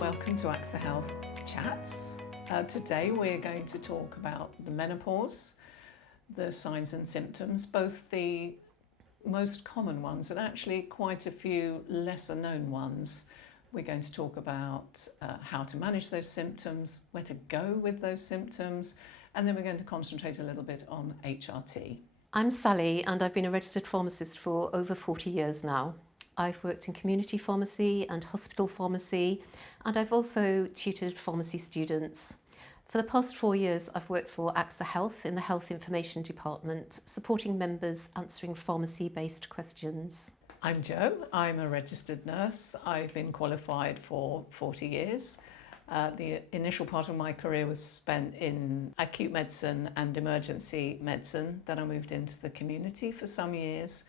Welcome to AXA Health Chats. Today we're going to talk about the menopause, the signs and symptoms, both the most common ones and actually quite a few lesser known ones. We're going to talk about how to manage those symptoms, where to go with those symptoms, and then we're going to concentrate a little bit on HRT. I'm Sally and I've been a registered pharmacist for over 40 years now. I've worked in community pharmacy and hospital pharmacy, and I've also tutored pharmacy students. For the past 4 years, I've worked for AXA Health in the Health Information Department, supporting members answering pharmacy-based questions. I'm Jo, I'm a registered nurse. I've been qualified for 40 years. The initial part of my career was spent in acute medicine and emergency medicine. Then I moved into the community for some years.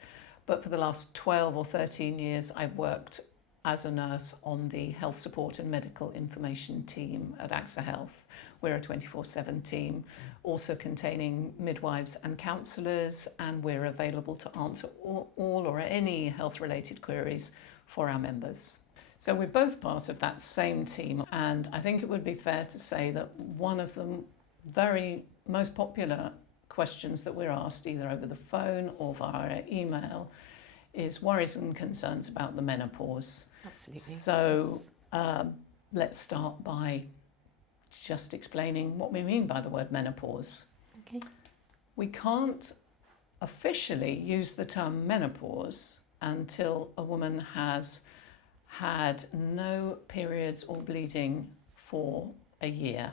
But for the last 12 or 13 years, I've worked as a nurse on the health support and medical information team at AXA Health. We're a 24/7 team, also containing midwives and counsellors, and we're available to answer all or any health-related queries for our members. So we're both part of that same team, and I think it would be fair to say that one of the very most popular questions that we're asked either over the phone or via email is worries and concerns about the menopause. Absolutely. So let's start by just explaining what we mean by the word menopause. Okay. We can't officially use the term menopause until a woman has had no periods or bleeding for a year.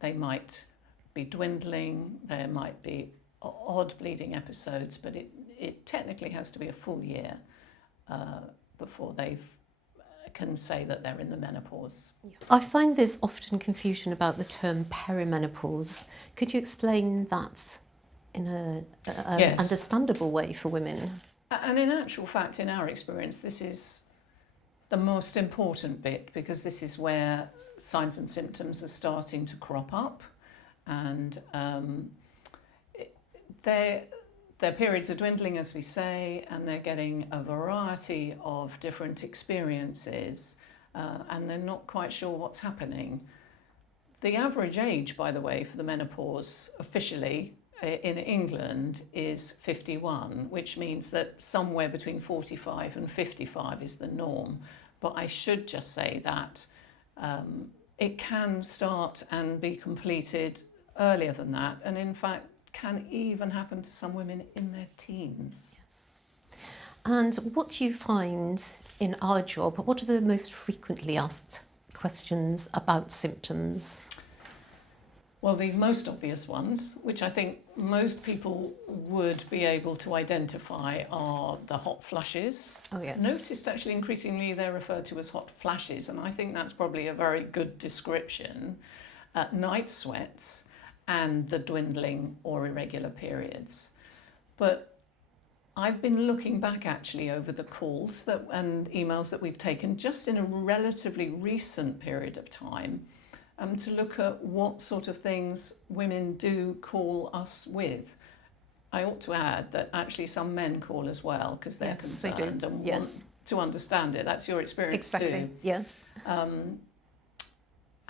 They might be dwindling, there might be odd bleeding episodes, but it technically has to be a full year before they can say that they're in the menopause. I find there's often confusion about the term perimenopause. Could you explain that in an Yes. understandable way for women? And in actual fact, in our experience, this is the most important bit, because this is where signs and symptoms are starting to crop up, and their periods are dwindling, as we say, and they're getting a variety of different experiences, and they're not quite sure what's happening. The average age, by the way, for the menopause officially in England is 51, which means that somewhere between 45 and 55 is the norm. But I should just say that it can start and be completed earlier than that, and in fact can even happen to some women in their teens. Yes. And what do you find in our job? What are the most frequently asked questions about symptoms? Well, the most obvious ones, which I think most people would be able to identify, are the hot flushes. Oh, yes. Noticed actually increasingly they're referred to as hot flashes, and I think that's probably a very good description. Night sweats and the dwindling or irregular periods. But I've been looking back actually over the calls and emails that we've taken just in a relatively recent period of time, to look at what sort of things women do call us with. I ought to add that actually some men call as well, because they're concerned and want to understand it. That's your experience too. Yes.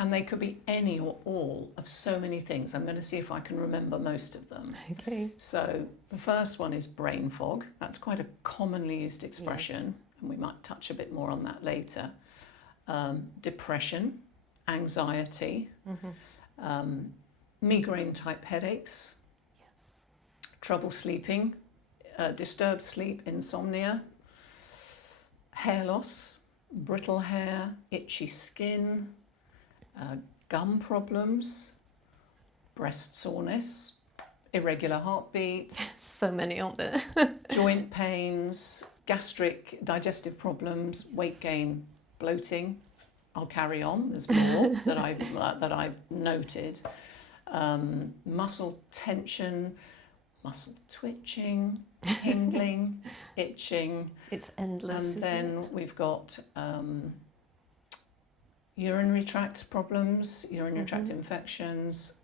And they could be any or all of so many things. I'm going to see if I can remember most of them. Okay. So the first one is brain fog. That's quite a commonly used expression, and we might touch a bit more on that later. Depression, anxiety, migraine type headaches, Yes. trouble sleeping, disturbed sleep, insomnia, hair loss, brittle hair, itchy skin, gum problems, breast soreness, irregular heartbeats, So many, aren't there? joint pains, gastric digestive problems, weight gain, bloating. I'll carry on. There's more that I've noted. Muscle tension, muscle twitching, tingling, itching. It's endless. And then we've got urinary tract problems, urinary tract infections,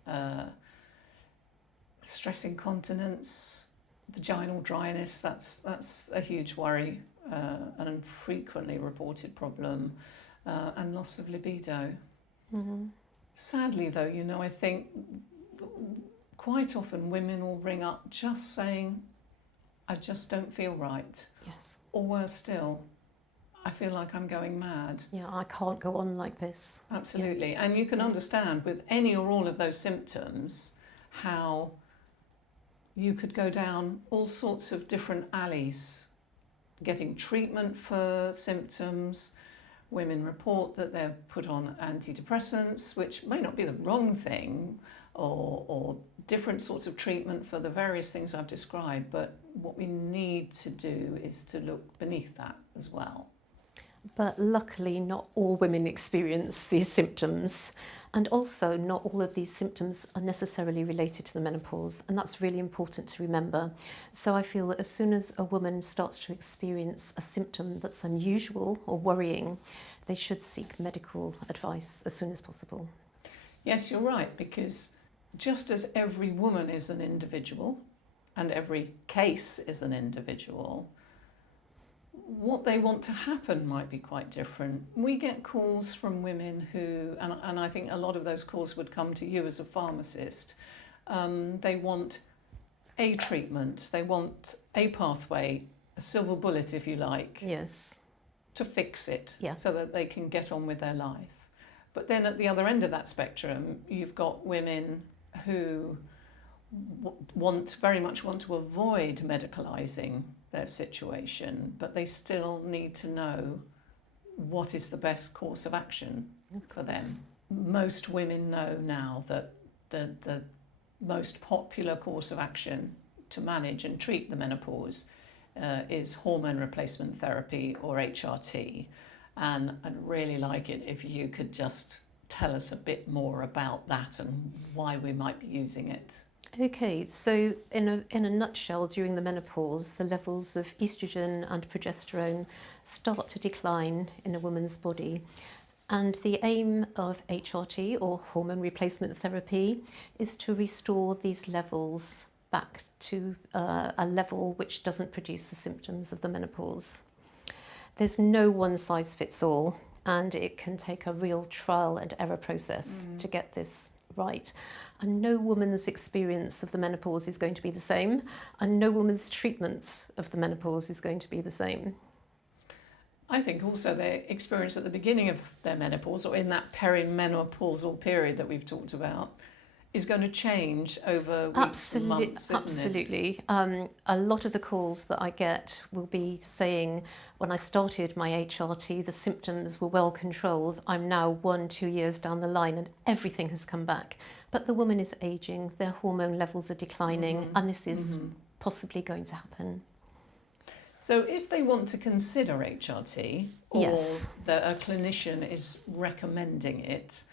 stress incontinence, vaginal dryness. That's a huge worry and frequently reported problem. and loss of libido. Sadly, though, I think quite often women will ring up just saying, I just don't feel right. Yes. Or worse still, I feel like I'm going mad. Yeah, I can't go on like this. Absolutely. Yes. And you can understand with any or all of those symptoms how you could go down all sorts of different alleys getting treatment for symptoms. Women report that they're put on antidepressants, which may not be the wrong thing, or different sorts of treatment for the various things I've described, but what we need to do is to look beneath that as well. But luckily, not all women experience these symptoms. And also, not all of these symptoms are necessarily related to the menopause. And that's really important to remember. So I feel that as soon as a woman starts to experience a symptom that's unusual or worrying, they should seek medical advice as soon as possible. Yes, you're right, because just as every woman is an individual and every case is an individual, what they want to happen might be quite different. We get calls from women who, and I think a lot of those calls would come to you as a pharmacist, they want a treatment, they want a pathway, a silver bullet if you like, Yes. to fix it, Yeah. so that they can get on with their life. But then at the other end of that spectrum, you've got women who very much want to avoid medicalising their situation, but they still need to know what is the best course of action for them. Most women know now that the most popular course of action to manage and treat the menopause is hormone replacement therapy, or HRT. And I'd really like it if you could just tell us a bit more about that and why we might be using it. Okay, so in a nutshell, during the menopause, the levels of estrogen and progesterone start to decline in a woman's body. And the aim of HRT, or hormone replacement therapy, is to restore these levels back to a level which doesn't produce the symptoms of the menopause. There's no one size fits all, and it can take a real trial and error process to get this right. And no woman's experience of the menopause is going to be the same, and no woman's treatment of the menopause is going to be the same. I think also their experience at the beginning of their menopause, or in that perimenopausal period that we've talked about, is going to change over weeks and months, isn't absolutely. A lot of the calls that I get will be saying, when I started my HRT, the symptoms were well controlled. I'm now 1-2 years down the line and everything has come back. But the woman is aging, their hormone levels are declining, and this is possibly going to happen. So if they want to consider HRT, or Yes. a clinician is recommending it,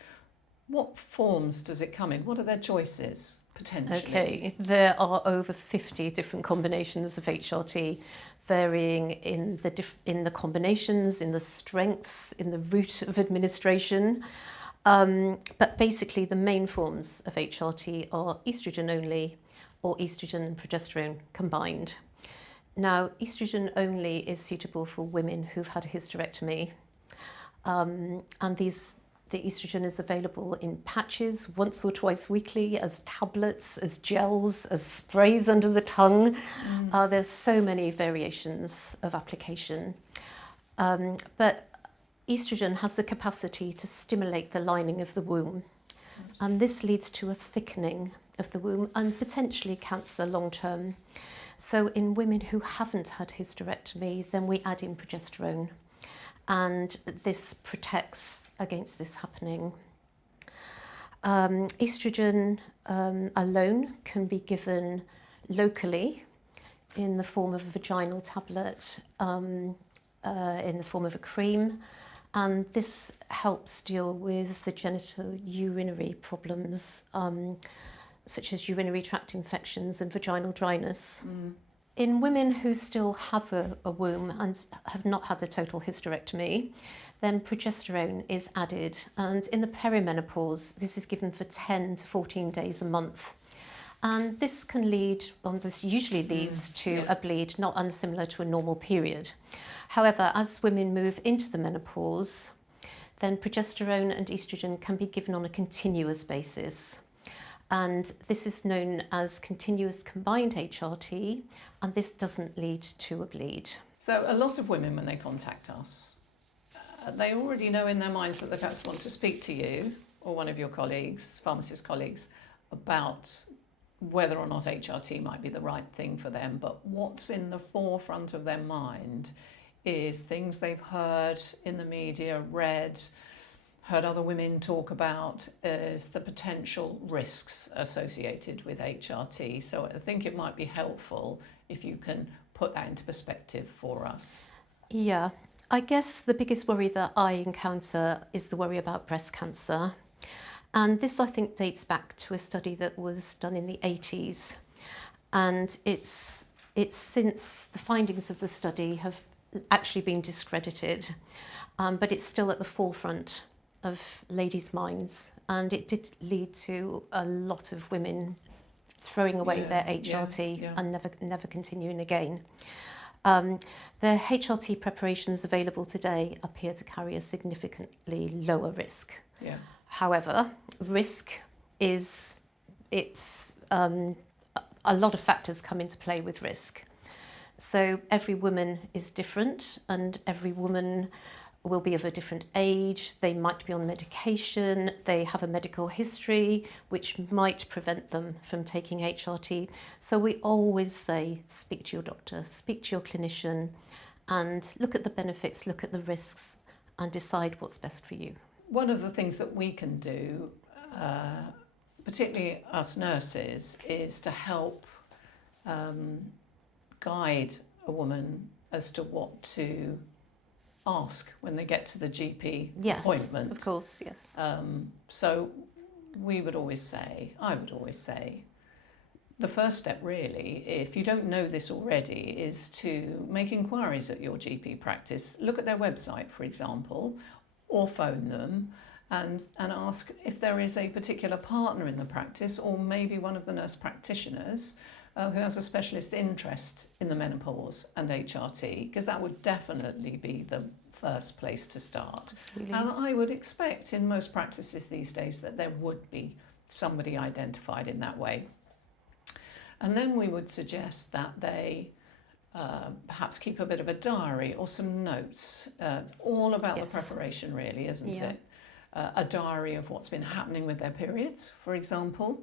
what forms does it come in? What are their choices, potentially? Okay, there are over 50 different combinations of HRT, varying in the combinations, in the strengths, in the route of administration. But basically the main forms of HRT are estrogen only, or estrogen and progesterone combined. Now, estrogen only is suitable for women who've had a hysterectomy, and the estrogen is available in patches once or twice weekly, as tablets, as gels, as sprays under the tongue. There's so many variations of application. But estrogen has the capacity to stimulate the lining of the womb. And this leads to a thickening of the womb and potentially cancer long term. So in women who haven't had hysterectomy, then we add in progesterone. And this protects against this happening. Estrogen alone can be given locally in the form of a vaginal tablet, in the form of a cream, and this helps deal with the genital urinary problems, such as urinary tract infections and vaginal dryness. In women who still have a womb and have not had a total hysterectomy, then progesterone is added. And in the perimenopause, this is given for 10 to 14 days a month. And this usually leads to a bleed not unsimilar to a normal period. However, as women move into the menopause, then progesterone and estrogen can be given on a continuous basis. And this is known as continuous combined HRT, and this doesn't lead to a bleed. So a lot of women, when they contact us, they already know in their minds that they perhaps want to speak to you or one of your colleagues, pharmacist colleagues, about whether or not HRT might be the right thing for them. But what's in the forefront of their mind is things they've heard in the media, read, heard other women talk about, is the potential risks associated with HRT. So I think it might be helpful if you can put that into perspective for us. Yeah, I guess the biggest worry that I encounter is the worry about breast cancer. And this, I think, dates back to a study that was done in the 80s. And it's since the findings of the study have actually been discredited, but it's still at the forefront of ladies' minds. And it did lead to a lot of women throwing away their HRT and never continuing again. The HRT preparations available today appear to carry a significantly lower risk. Yeah. However, risk is, a lot of factors come into play with risk. So every woman is different, and every woman will be of a different age. They might be on medication, they have a medical history which might prevent them from taking HRT. So we always say, speak to your doctor, speak to your clinician, and look at the benefits, look at the risks, and decide what's best for you. One of the things that we can do, particularly us nurses, is to help guide a woman as to what to ask when they get to the GP appointment. Of course, yes. So I would always say, the first step really, if you don't know this already, is to make inquiries at your GP practice. Look at their website, for example, or phone them and ask if there is a particular partner in the practice, or maybe one of the nurse practitioners who has a specialist interest in the menopause and HRT, because that would definitely be the first place to start. Absolutely. And I would expect in most practices these days that there would be somebody identified in that way. And then we would suggest that they perhaps keep a bit of a diary or some notes, all about the preparation really, isn't it? A diary of what's been happening with their periods, for example.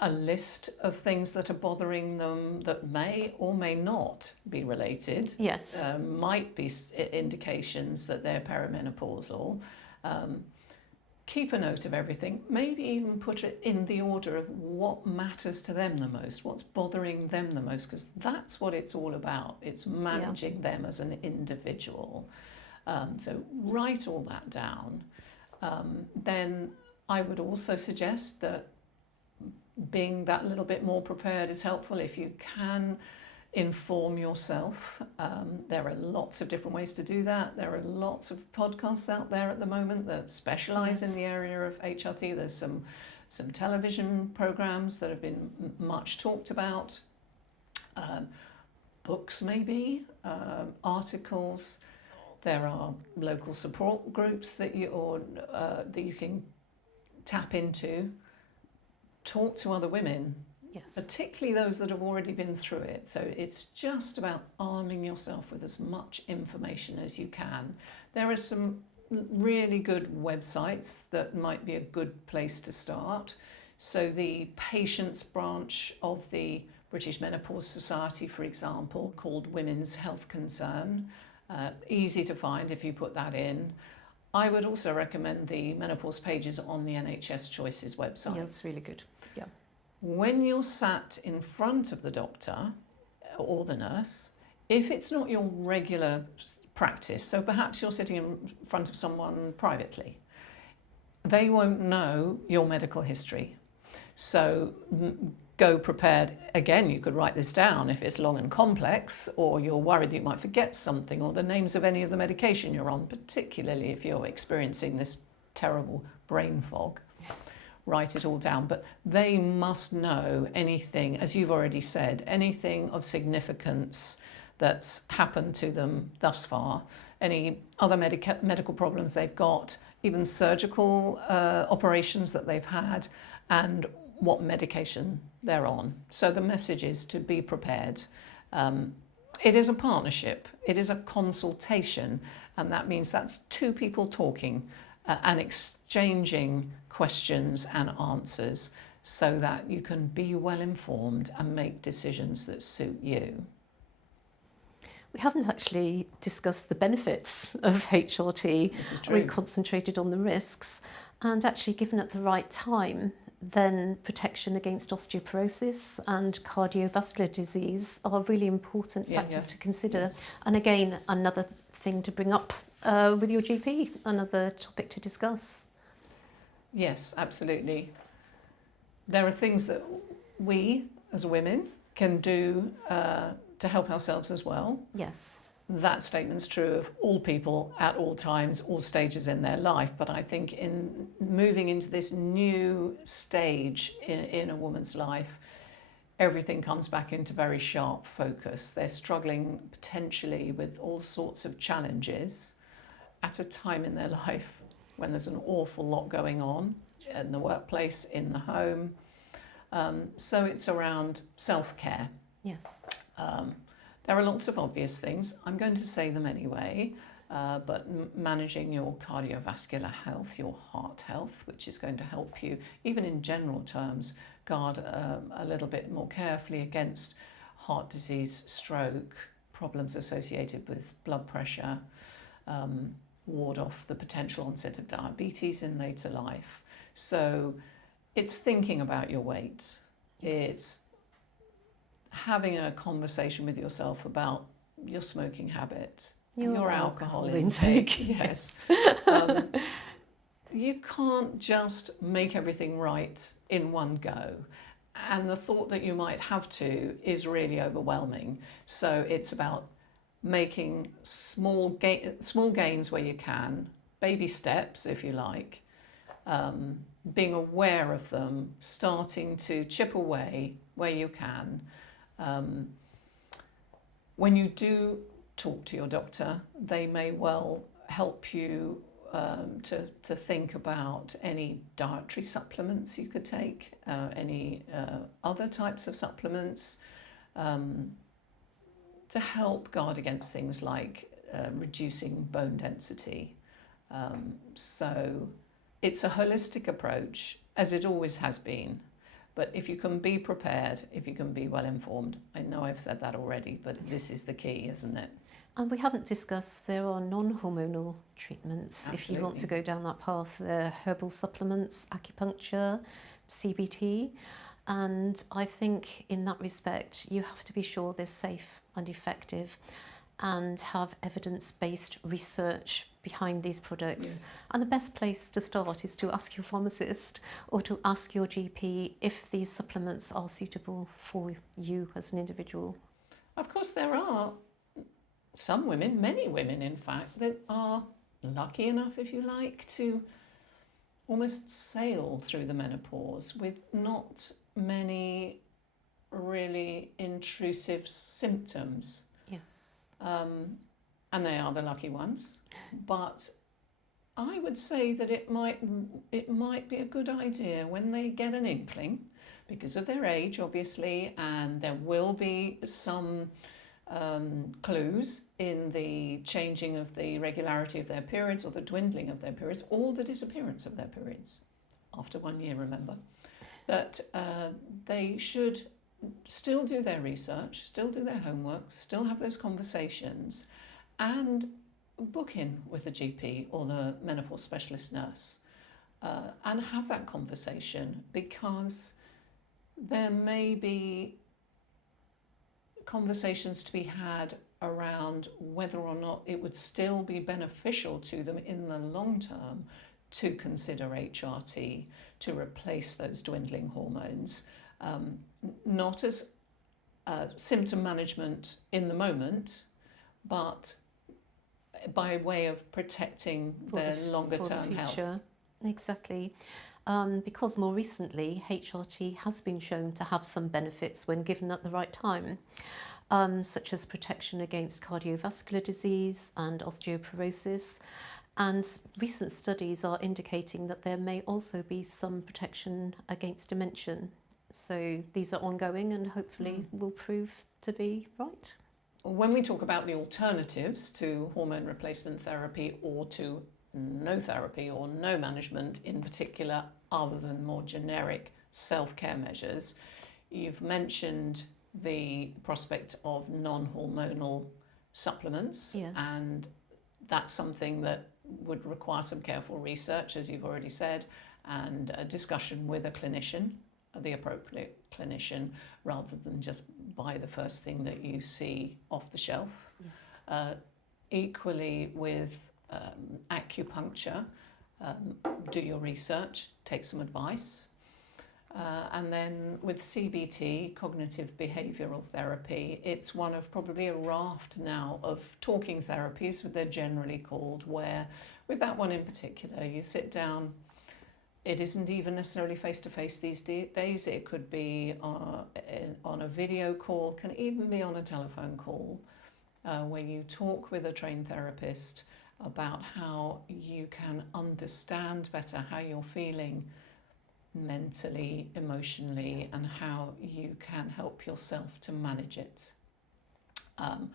A list of things that are bothering them that may or may not be related. Yes. Might be indications that they're perimenopausal. Keep a note of everything, maybe even put it in the order of what matters to them the most, what's bothering them the most, because that's what it's all about. It's managing them as an individual. So write all that down. Then I would also suggest that being that little bit more prepared is helpful. If you can inform yourself, there are lots of different ways to do that. There are lots of podcasts out there at the moment that specialise in the area of HRT. There's some television programmes that have been much talked about, books maybe, articles. There are local support groups that you can tap into. Talk to other women, particularly those that have already been through it. So it's just about arming yourself with as much information as you can. There are some really good websites that might be a good place to start. So the patients branch of the British Menopause Society, for example, called Women's Health Concern, easy to find if you put that in. I would also recommend the menopause pages on the NHS Choices website. Yeah, that's really good. Yeah. When you're sat in front of the doctor or the nurse, if it's not your regular practice, so perhaps you're sitting in front of someone privately, they won't know your medical history. So go prepared. Again, you could write this down if it's long and complex, or you're worried you might forget something, or the names of any of the medication you're on, particularly if you're experiencing this terrible brain fog. Write it all down. But they must know anything, as you've already said, anything of significance that's happened to them thus far, any other medical problems they've got, even surgical operations that they've had, and what medication they're on. So the message is to be prepared. It is a partnership, it is a consultation, and that means that's two people talking and exchanging questions and answers so that you can be well informed and make decisions that suit you. We haven't actually discussed the benefits of HRT. This is true. We've concentrated on the risks, and actually given at the right time, then protection against osteoporosis and cardiovascular disease are really important factors to consider. Yes. And again, another thing to bring up with your GP, another topic to discuss. Yes, absolutely. There are things that we as women can do to help ourselves as well. Yes. That statement's true of all people at all times, all stages in their life. But I think in moving into this new stage in a woman's life, everything comes back into very sharp focus. They're struggling potentially with all sorts of challenges at a time in their life when there's an awful lot going on in the workplace, in the home. So it's around self-care. Yes. There are lots of obvious things. I'm going to say them anyway, but managing your cardiovascular health, your heart health, which is going to help you, even in general terms, guard a little bit more carefully against heart disease, stroke, problems associated with blood pressure, ward off the potential onset of diabetes in later life. So it's thinking about your weight. Yes. It's having a conversation with yourself about your smoking habit, your alcohol intake. Yes. You can't just make everything right in one go. And the thought that you might have to is really overwhelming. So it's about making small gains where you can, baby steps if you like, being aware of them, starting to chip away where you can. When you do talk to your doctor, they may well help you to think about any dietary supplements you could take, any other types of supplements, to help guard against things like reducing bone density. So it's a holistic approach, as it always has been. But if you can be prepared, if you can be well informed, I know I've said that already, but this is the key, isn't it? And we haven't discussed there are non-hormonal treatments. Absolutely. If you want to go down that path, there are herbal supplements, acupuncture, CBT. And I think in that respect, you have to be sure they're safe and effective and have evidence-based research behind these products. Yes. And the best place to start is to ask your pharmacist or to ask your GP if these supplements are suitable for you as an individual. Of course, there are some women, many women in fact, that are lucky enough, if you like, to almost sail through the menopause with not many really intrusive symptoms. Yes. And they are the lucky ones. But I would say that it might be a good idea when they get an inkling, because of their age, obviously, and there will be some clues in the changing of the regularity of their periods, or the dwindling of their periods, or the disappearance of their periods after 1 year, remember, that they should still do their research, still do their homework, still have those conversations, and book in with the GP or the menopause specialist nurse and have that conversation, because there may be conversations to be had around whether or not it would still be beneficial to them in the long term to consider HRT to replace those dwindling hormones, not as symptom management in the moment, but by way of protecting their longer term health. Exactly. because more recently HRT has been shown to have some benefits when given at the right time, such as protection against cardiovascular disease and osteoporosis. And recent studies are indicating that there may also be some protection against dementia. So these are ongoing and hopefully will prove to be right. When we talk about the alternatives to hormone replacement therapy or to no therapy or no management in particular, other than more generic self-care measures, you've mentioned the prospect of non-hormonal supplements. Yes. And that's something that would require some careful research, as you've already said, and a discussion with a clinician, the appropriate clinician, rather than just buy the first thing that you see off the shelf. Yes. Equally with acupuncture, do your research, take some advice. And then with CBT, cognitive behavioural therapy, it's one of probably a raft now of talking therapies, what they're generally called, where with that one in particular, you sit down. It isn't even necessarily face-to-face these days. It could be on a video call, can even be on a telephone call, where you talk with a trained therapist about how you can understand better how you're feeling mentally, emotionally, and how you can help yourself to manage it. And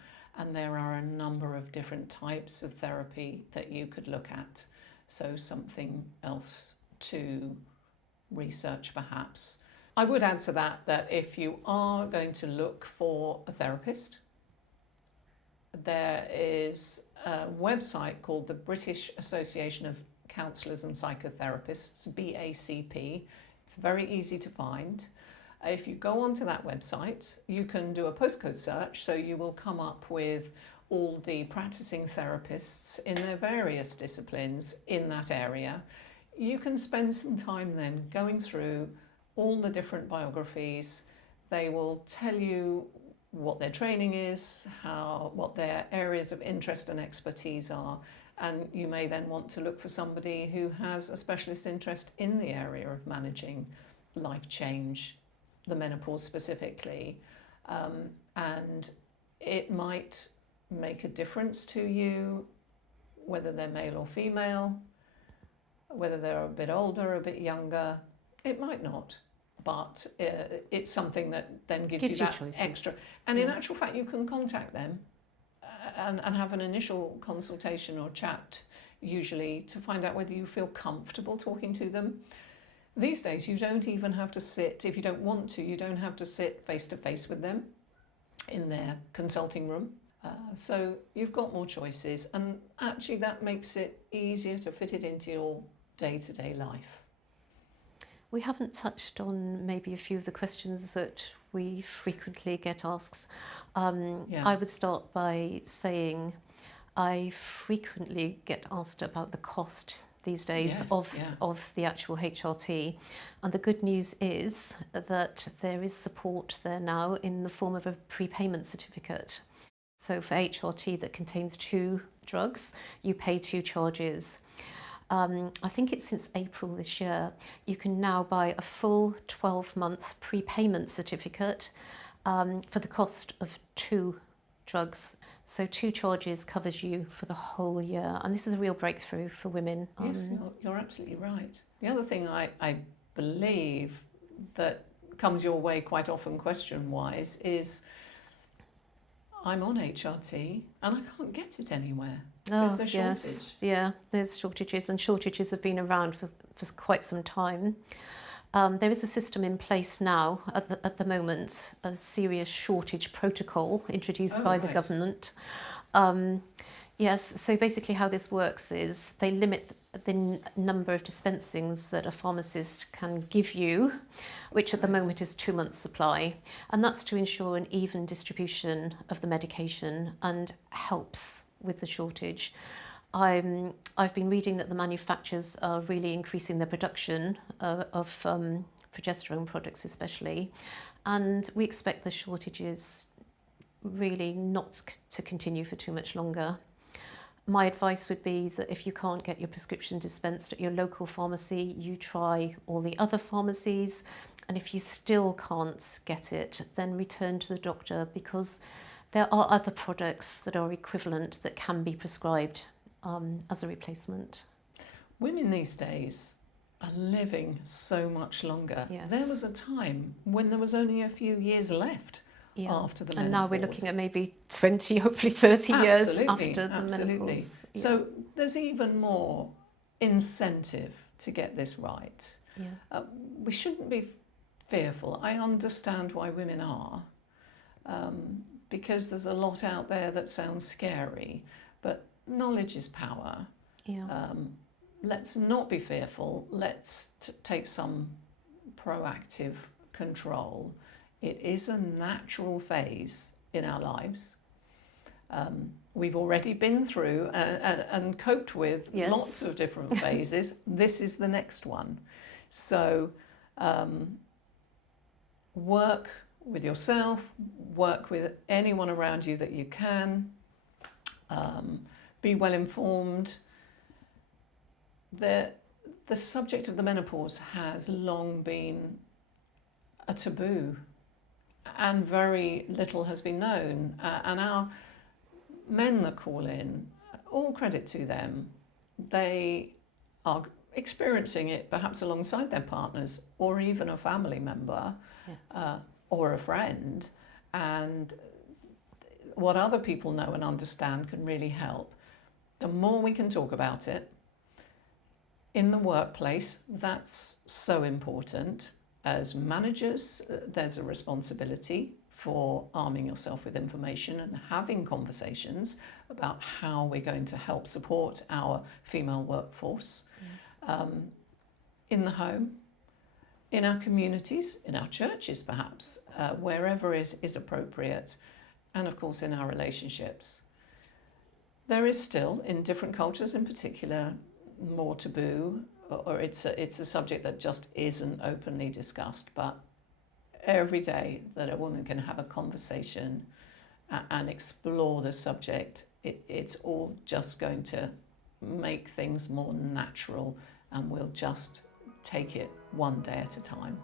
there are a number of different types of therapy that you could look at. So something else to research perhaps. I would add to that if you are going to look for a therapist, there is a website called the British Association of Counsellors and Psychotherapists, BACP. It's very easy to find. If you go onto that website, you can do a postcode search, so you will come up with all the practicing therapists in their various disciplines in that area. You can spend some time then going through all the different biographies. They will tell you what their training is, what their areas of interest and expertise are, and you may then want to look for somebody who has a specialist interest in the area of managing life change, the menopause specifically, and it might make a difference to you whether they're male or female, whether they're a bit older, a bit younger. It might not, but it's something that then gives you that choices. extra. And in actual fact, you can contact them and have an initial consultation or chat, usually, to find out whether you feel comfortable talking to them. These days, you don't even have to sit, if you don't want to, you don't have to sit face to face with them in their consulting room. So you've got more choices, and actually that makes it easier to fit it into your day-to-day life. We haven't touched on maybe a few of the questions that we frequently get asked. I would start by saying I frequently get asked about the cost these days of the actual HRT, and the good news is that there is support there now in the form of a prepayment certificate. So for HRT that contains 2 drugs, you pay 2 charges. I think it's since April this year, you can now buy a full 12-month prepayment certificate for the cost of 2 drugs. So 2 charges covers you for the whole year. And this is a real breakthrough for women. Yes, you're absolutely right. The other thing I believe that comes your way quite often question-wise is, I'm on HRT and I can't get it anywhere. There's a shortage. Yes, yeah, there's shortages, and shortages have been around for quite some time. There is a system in place now at the moment, a serious shortage protocol introduced by the government. Yes, so basically how this works is they limit the number of dispensings that a pharmacist can give you, which at the moment is 2 months' supply, and that's to ensure an even distribution of the medication and helps with the shortage. I've been reading that the manufacturers are really increasing their production of progesterone products especially, and we expect the shortages really not to continue for too much longer. My advice would be that if you can't get your prescription dispensed at your local pharmacy, you try all the other pharmacies. And if you still can't get it, then return to the doctor, because there are other products that are equivalent that can be prescribed as a replacement. Women these days are living so much longer. Yes. There was a time when there was only a few years left after the menopause. And now we're looking at maybe 20, hopefully 30 years after the menopause. Yeah. So there's even more incentive to get this right. Yeah. We shouldn't be fearful. I understand why women are, because there's a lot out there that sounds scary, but knowledge is power. Yeah. Let's not be fearful. Let's take some proactive control. It is a natural phase in our lives. We've already been through and coped with lots of different phases. This is the next one. So work with yourself, work with anyone around you that you can, be well informed. The subject of the menopause has long been a taboo, and very little has been known. And our men that call in, all credit to them, they are experiencing it perhaps alongside their partners or even a family member. Yes. Or a friend, and what other people know and understand can really help. The more we can talk about it in the workplace, that's so important. As managers, there's a responsibility for arming yourself with information and having conversations about how we're going to help support our female workforce. Yes. In the home, in our communities, in our churches perhaps, wherever is appropriate, and of course in our relationships. There is still, in different cultures in particular, more taboo, or it's a subject that just isn't openly discussed, but every day that a woman can have a conversation and explore the subject, it's all just going to make things more natural, and we'll just take it one day at a time.